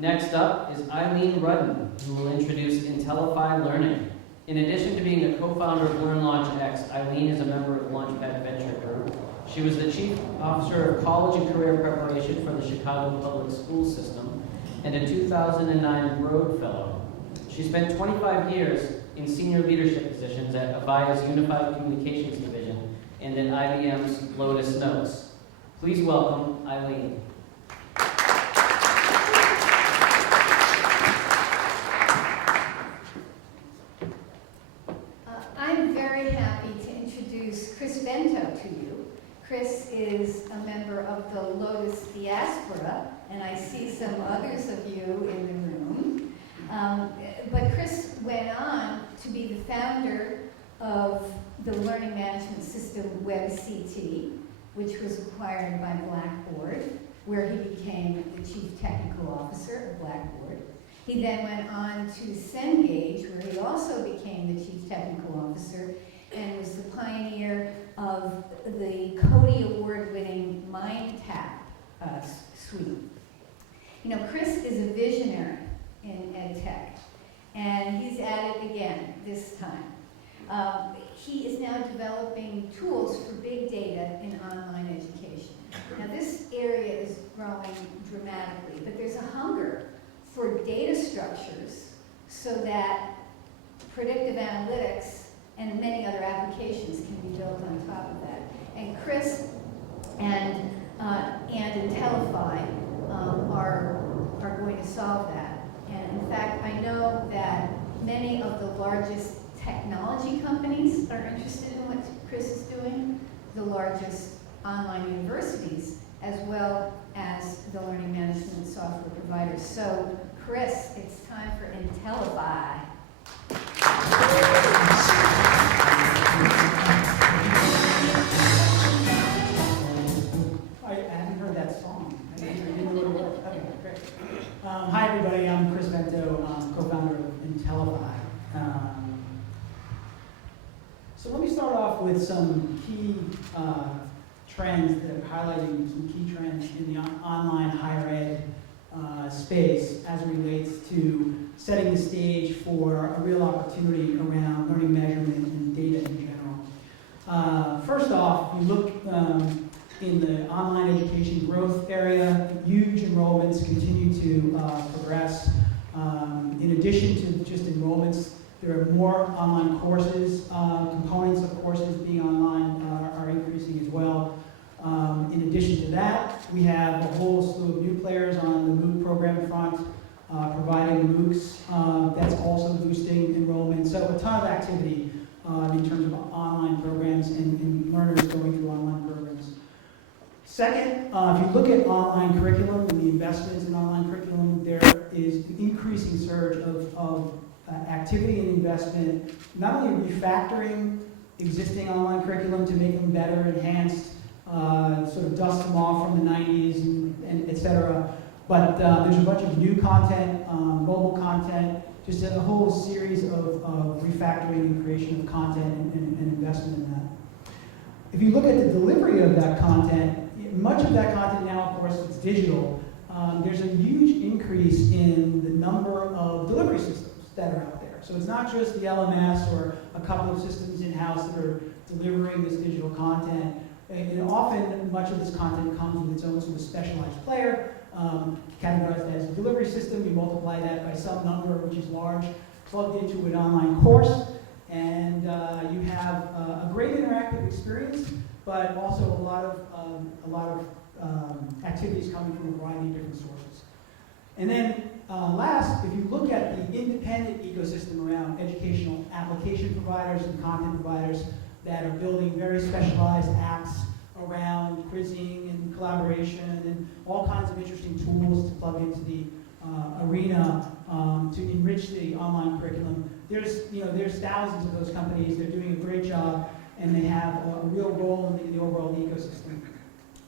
Next up is Eileen Rudden, who will introduce Intelify Learning. In addition to being a co-founder of LearnLaunchX, Eileen is a member of Launchpad Venture Group. She was the Chief Officer of College and Career Preparation for the Chicago Public School System and a 2009 Rhodes Fellow. She spent 25 years in senior leadership positions at Avaya's Unified Communications Division and at IBM's Lotus Notes. Please welcome Eileen. I'm very happy to introduce Chris Bento to you. Chris is a member of the Lotus Diaspora, and I see some others of you in the room. But Chris went on to be the founder of the learning management system WebCT, which was acquired by Blackboard, where he became the Chief Technical Officer of Blackboard. He then went on to Cengage, where he also became the Chief Technical Officer and was the pioneer of the Cody Award-winning MindTap suite. You know, Chris is a visionary in ed tech, and he's at it again this time. He is now developing tools for big data in online education. Now, this area is growing dramatically, but there's a hunger for data structures so that predictive analytics and many other applications can be built on top of that. And Chris and Intelify are going to solve that. And in fact, I know that many of the largest technology companies are interested in what Chris is doing, the largest online universities, as well as the learning management software providers. So, Chris, it's time for Intelify. I haven't heard that song. Okay, great. Hi, everybody. I'm Chris Bento, co-founder of Intelify. So let me start off with some key trends that are highlighting some key trends in the online higher ed space as it relates to setting the stage for a real opportunity around learning measurement and data in general. First off, you look in the online education growth area, huge enrollments continue to progress. In addition to just enrollments, there are more online courses, components of courses being online are increasing as well. In addition to that, we have a whole slew of new players on the MOOC program front, providing MOOCs. That's also boosting enrollment. So a ton of activity in terms of online programs and learners going through online programs. Second, if you look at online curriculum and the investments in online curriculum, there is an increasing surge of activity and investment, not only refactoring existing online curriculum to make them better, enhanced, sort of dust them off from the 90s and et cetera, but there's a bunch of new content, mobile content, just a whole series of refactoring and creation of content and investment in that. If you look at the delivery of that content, much of that content now, of course, it's digital. There's a huge increase in the number of delivery systems that are out there. So it's not just the LMS or a couple of systems in-house that are delivering this digital content. And often, much of this content comes with its own sort of specialized player, categorized as a delivery system. You multiply that by some number, which is large, plugged into an online course, and you have a great interactive experience, but also a lot of activities coming from a variety of different sources. And then last, if you look at the independent ecosystem around educational application providers and content providers that are building very specialized apps around quizzing and collaboration and all kinds of interesting tools to plug into the arena to enrich the online curriculum. There's thousands of those companies. They're doing a great job, and they have a real role in the overall ecosystem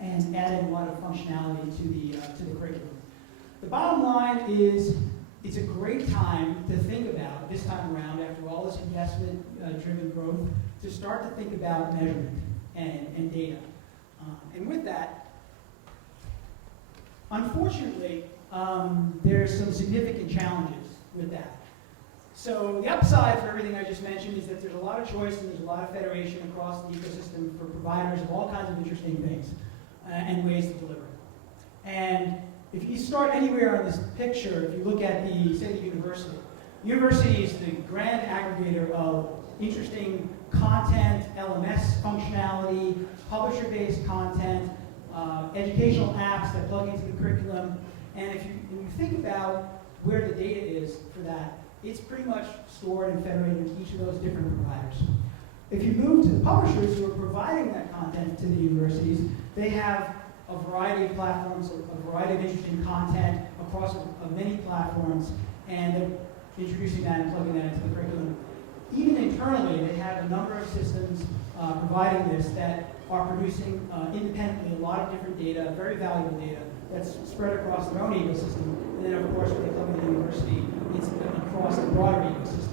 and adding a lot of functionality to the curriculum. The bottom line is it's a great time to think about, this time around, after all this investment-driven growth, to start to think about measurement and data. And with that, unfortunately, there's some significant challenges with that. So the upside for everything I just mentioned is that there's a lot of choice and there's a lot of federation across the ecosystem for providers of all kinds of interesting things and ways to deliver. And if you start anywhere on this picture, if you look at say the university is the grand aggregator of interesting content, LMS functionality, publisher-based content, educational apps that plug into the curriculum. And when you think about where the data is for that, it's pretty much stored and federated in each of those different providers. If you move to the publishers who are providing that content to the universities, they have a variety of platforms, a variety of interesting content across many platforms, and they're introducing that and plugging that into the curriculum. Even internally, they have a number of systems providing this that are producing independently a lot of different data, very valuable data, that's spread across their own ecosystem. And then, of course, when they come to the university, it's across the broader ecosystem.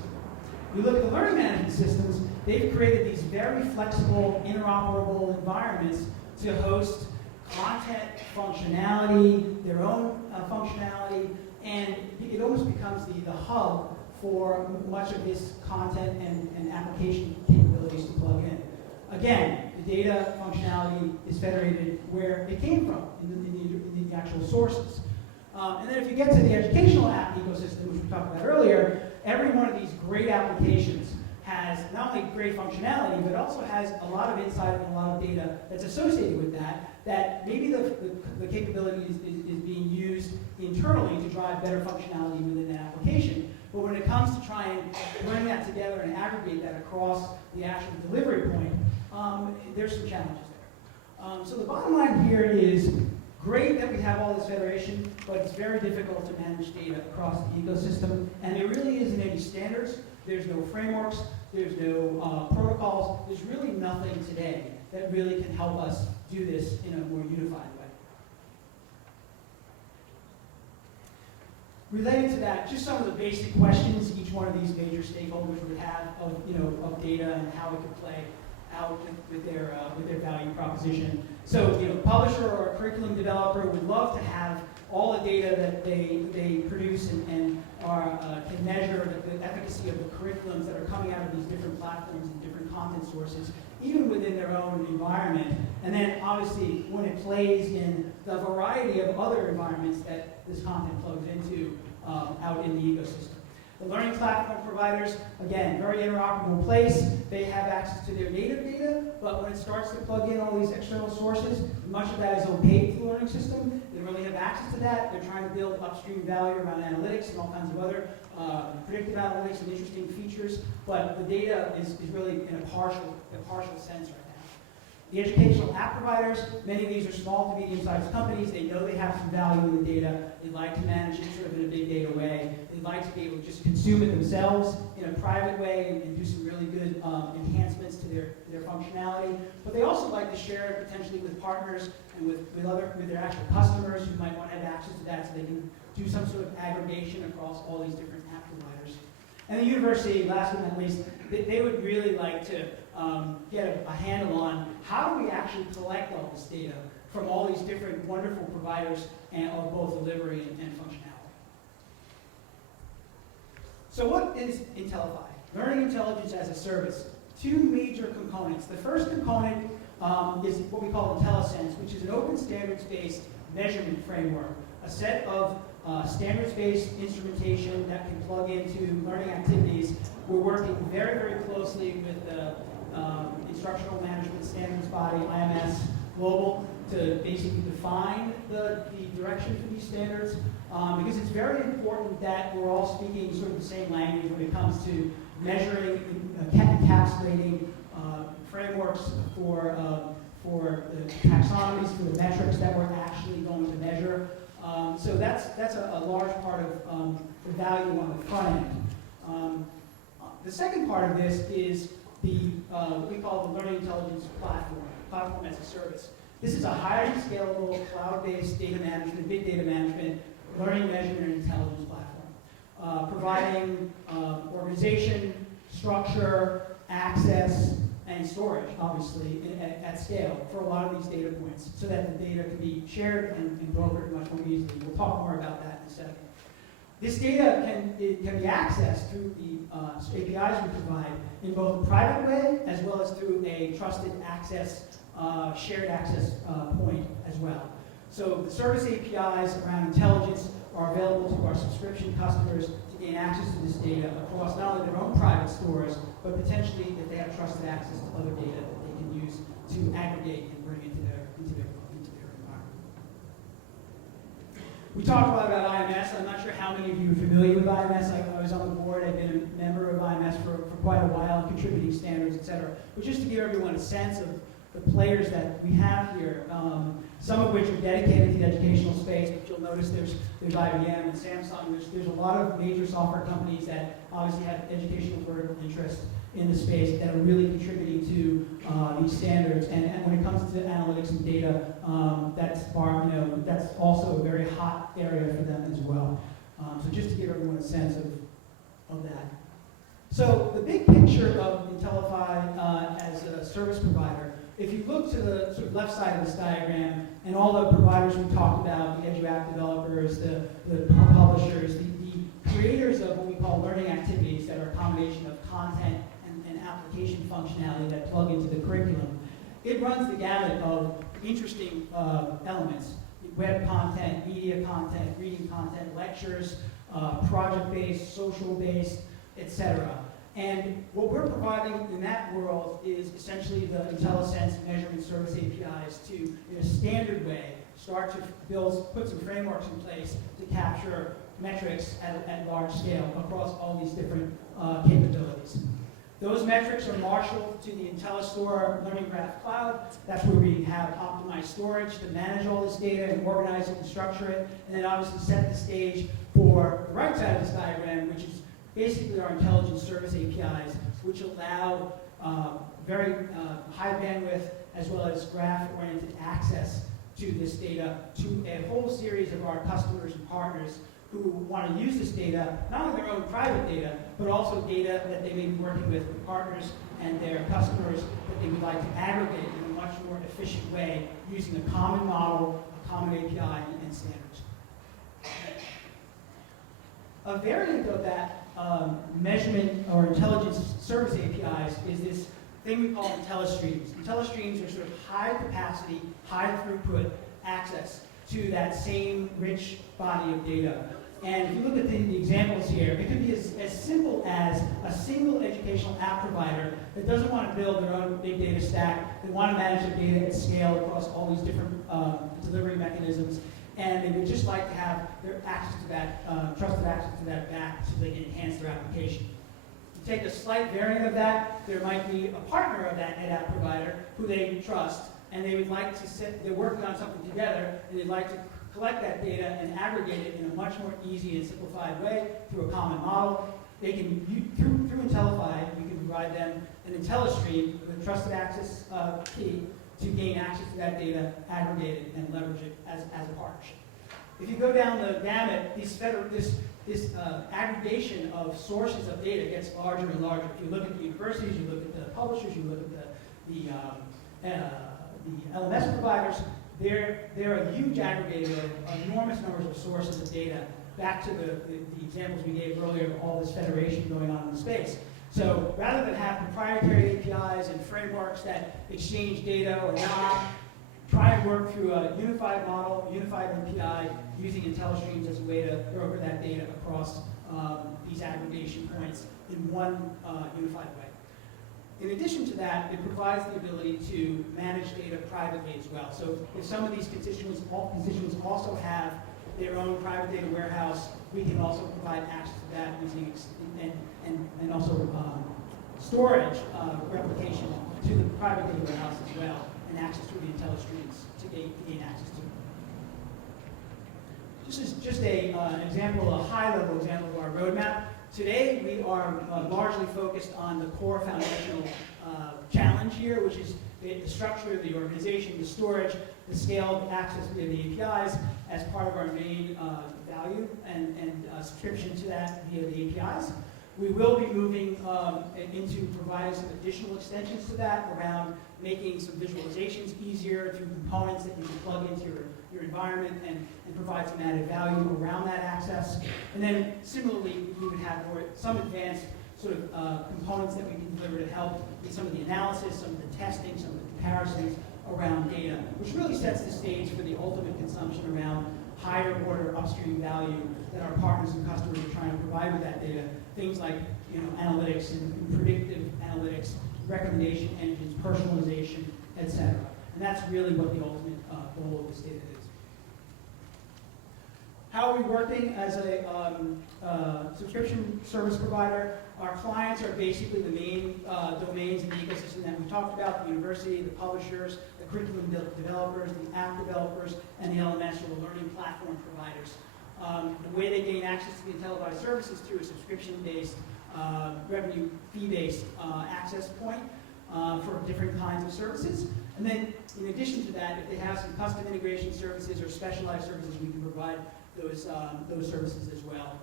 We look at the learning management systems, they've created these very flexible, interoperable environments to host content, functionality, their own functionality, and it almost becomes the hub for much of this content and application capabilities to plug in. Again, the data functionality is federated where it came from, in the actual sources. And then if you get to the educational app ecosystem, which we talked about earlier, every one of these great applications has not only great functionality, but also has a lot of insight and a lot of data that's associated with that maybe the capability is being used internally to drive better functionality within that application. But when it comes to trying to bring that together and aggregate that across the actual delivery point, there's some challenges there. So the bottom line here is great that we have all this federation, but it's very difficult to manage data across the ecosystem, and there really isn't any standards, there's no frameworks, there's no protocols, there's really nothing today that really can help us do this in a more unified way. Related to that, just some of the basic questions each one of these major stakeholders would have of data and how it could play out with their value proposition. So, publisher or a curriculum developer would love to have all the data that they produce and can measure the efficacy of the curriculums that are coming out of these different platforms and different content sources, even within their own environment. And then, obviously, when it plays in the variety of other environments that this content plugs into out in the ecosystem. The learning platform providers, again, very interoperable place. They have access to their native data, but when it starts to plug in all these external sources, much of that is opaque to the learning system. They don't really have access to that. They're trying to build upstream value around analytics and all kinds of other predictive analytics and interesting features, but the data is really in a partial sense right now. The educational app providers, many of these are small to medium-sized companies. They know they have some value in the data. They'd like to manage it sort of in a big data way. They'd like to be able to just consume it themselves in a private way and do some really good enhancements to their functionality. But they also like to share it potentially with partners and with their actual customers who might want to have access to that, so they can do some sort of aggregation across all these different app providers. And the university, last but not least, they would really like to get a handle on how do we actually collect all this data from all these different wonderful providers of both delivery and functionality. So what is Intelify? Learning intelligence as a service. Two major components. The first component is what we call IntelliSense, which is an open standards-based measurement framework, a set of standards-based instrumentation that can plug into learning activities. We're working very, very closely with the Instructional Management Standards Body, IMS Global, to basically define the direction for these standards, because it's very important that we're all speaking sort of the same language when it comes to measuring, encapsulating frameworks for the taxonomies, for the metrics that we're actually going to measure. So that's a large part of the value on the front end. The second part of this is what we call the Learning Intelligence Platform as a Service. This is a highly scalable, cloud-based data management, big data management, learning measurement and intelligence platform, providing organization, structure, access, and storage, obviously, at scale for a lot of these data points, so that the data can be shared and brokered much more easily. We'll talk more about that in a second. This data can be accessed through the APIs we provide in both a private way as well as through a trusted access, shared access point as well. So the service APIs around intelligence are available to our subscription customers to gain access to this data across not only their own private stores, but potentially if they have trusted access to other data that they can use to aggregate and bring into their environment. We talked a lot about IMS. I'm not sure how many of you are familiar with IMS. I was on the board. I've been a member of IMS for quite a while, contributing standards, et cetera. But just to give everyone a sense of the players that we have here, some of which are dedicated to the educational space, but you'll notice there's IBM and Samsung. There's a lot of major software companies that obviously have educational vertical interest in the space that are really contributing to these standards. And when it comes to analytics and data, that's also a very hot area for them as well. So just to give everyone a sense of that. So the big picture of Intelify as a service provider, if you look to the sort of left side of this diagram, and all the providers we talked about, the edu app developers, the publishers, the creators of what we call learning activities that are a combination of content and application functionality that plug into the curriculum, it runs the gamut of interesting elements. Web content, media content, reading content, lectures, project-based, social-based, etc. And what we're providing in that world is essentially the IntelliSense measurement service APIs to, in a standard way, start to put some frameworks in place to capture metrics at large scale across all these different capabilities. Those metrics are marshaled to the IntelliStore Learning Graph Cloud. That's where we have optimized storage to manage all this data and organize it and structure it, and then obviously set the stage for the right side of this diagram, which is basically our intelligence service APIs, which allow very high bandwidth as well as graph-oriented access to this data to a whole series of our customers and partners who want to use this data, not only their own private data, but also data that they may be working with partners and their customers that they would like to aggregate in a much more efficient way using a common model, a common API, and standards. A variant of that measurement or intelligence service APIs is this thing we call IntelliStreams. IntelliStreams are sort of high capacity, high throughput access to that same rich body of data. And if you look at the examples here, it could be as simple as a single educational app provider that doesn't want to build their own big data stack. They want to manage their data at scale across all these different delivery mechanisms. And they would just like to have their access to that, trusted access to that back so they can enhance their application. To take a slight variant of that, there might be a partner of that NetApp provider who they trust, and they would like to they're working on something together, and they'd like to collect that data and aggregate it in a much more easy and simplified way through a common model. They can, through Intelify, we can provide them an IntelliStream with a trusted access key to gain access to that data, aggregate it, and leverage it as a partnership. If you go down the gamut, this aggregation of sources of data gets larger and larger. If you look at the universities, you look at the publishers, you look at the LMS providers, they're a huge aggregator of enormous numbers of sources of data, back to the examples we gave earlier of all this federation going on in the space. So rather than have proprietary APIs and frameworks that exchange data or not, try and work through a unified model, unified API, using IntelliStreams as a way to broker that data across these aggregation points in one unified way. In addition to that, it provides the ability to manage data privately as well. So if some of these constituents also have their own private data warehouse, we can also provide access to that using and also storage replication to the private data warehouse as well, and access to the IntelliStreams to gain access to it. This is just an example, a high-level example of our roadmap. Today, we are largely focused on the core foundational challenge here, which is the structure of the organization, the storage, the scaled access via the APIs as part of our main value and subscription to that via the APIs. We will be moving into providing some additional extensions to that around making some visualizations easier through components that you can plug into your environment and provide some added value around that access. And then similarly, we would have some advanced sort of components that we can deliver to help with some of the analysis, some of the testing, some of the comparisons around data, which really sets the stage for the ultimate consumption around higher order upstream value that our partners and customers are trying to provide with that data. Things like analytics and predictive analytics, recommendation engines, personalization, et cetera. And that's really what the ultimate goal of this data is. How are we working as a subscription service provider? Our clients are basically the main domains in the ecosystem that we talked about: the university, the publishers, the curriculum developers, the app developers, and the LMS or the learning platform providers. The way they gain access to the Intelify service is through a subscription-based, revenue fee-based access point for different kinds of services. And then, in addition to that, if they have some custom integration services or specialized services, we can provide those services as well,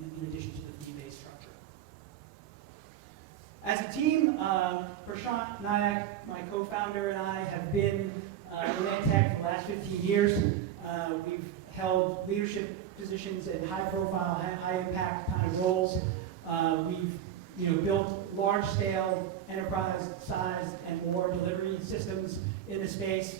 in addition to the fee-based structure. As a team, Prashant Nayak, my co-founder, and I have been in EdTech for the last 15 years. We've held leadership positions in high-profile, high-impact kind of roles. We've built large-scale, enterprise-sized, and more delivery systems in the space,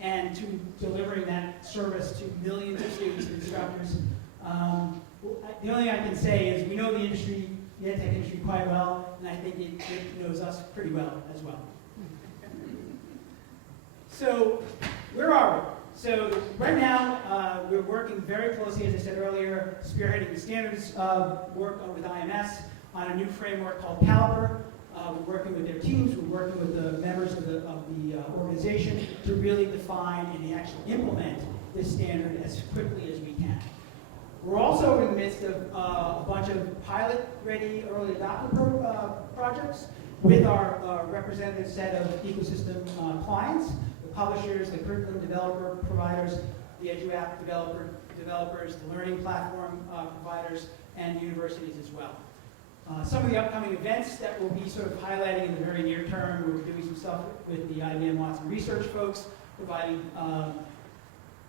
and to delivering that service to millions of students and instructors. The only thing I can say is we know the industry, the EdTech industry, quite well, and I think it knows us pretty well as well. So, where are we? So, right now, we're working very closely, as I said earlier, spearheading the standards work with IMS on a new framework called Caliber. We're working with their teams, we're working with the members of the organization to really define and actually implement this standard as quickly as we can. We're also in the midst of a bunch of pilot-ready early adopter projects with our representative set of ecosystem clients, the publishers, the curriculum developer providers, the EduApp developers, the learning platform providers, and universities as well. Some of the upcoming events that we'll be sort of highlighting in the very near term, we're doing some stuff with the IBM Watson research folks, providing a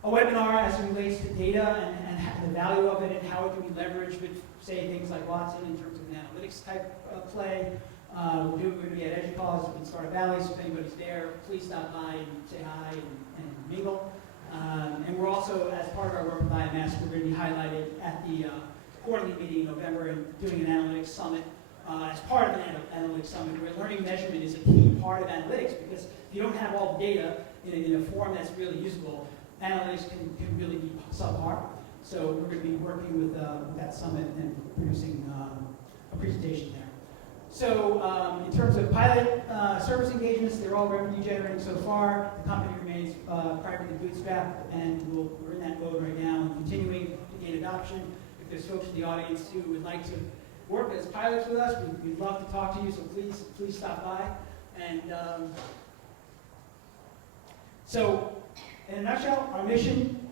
webinar as it relates to data and the value of it and how it can be leveraged with, say, things like Watson in terms of an analytics type play. We're going to be at EduCalls in Startup Valley, so if anybody's there, please stop by and say hi and mingle. And we're also, as part of our work with IMS, we're going to be highlighted at the quarterly meeting in November and doing an analytics summit as part of an analytics summit where learning measurement is a key part of analytics, because if you don't have all the data in a form that's really usable, analytics can really be subpar. So we're going to be working with that summit and producing a presentation there. So in terms of pilot service engagements, they're all revenue generating so far. The company remains privately bootstrapped, and we're in that mode right now and continuing to gain adoption. If there's folks in the audience who would like to work as pilots with us, we'd love to talk to you, so please stop by. And so, in a nutshell, our mission: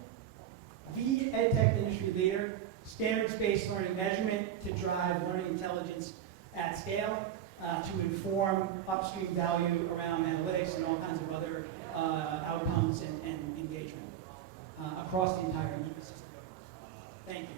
be EdTech industry leader, standards-based learning measurement to drive learning intelligence at scale, to inform upstream value around analytics and all kinds of other outcomes and engagement across the entire ecosystem. Thank you.